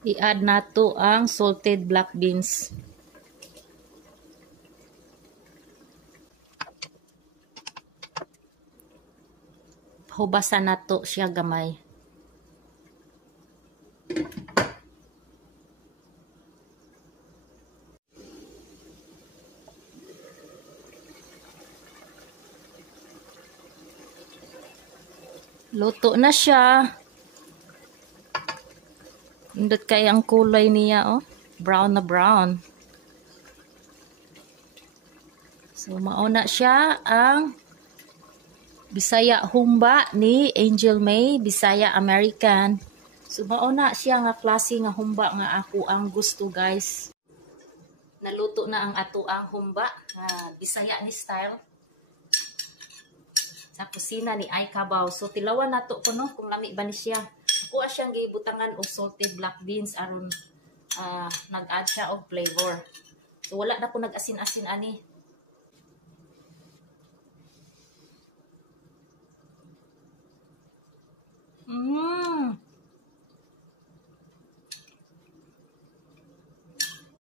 I-add nato ang salted black beans. Hubasan nato siya gamay. Luto na siya. Indot kay ang kulay niya, oh. Brown na brown. So, mauna siya ang Bisaya humba ni Angel May, Bisaya American. So, mauna siya nga klase nga humba nga ako ang gusto, guys. Naluto na ang ato ang humba nga Bisaya ni style. Sa kusina ni Ay Cabaw. So, tilawan nato ko, no, kung lami ba ni siya. Kuha siyang gibutangan og salted black beans aron nag-add siya og flavor. So wala na po nag-asin-asin ani.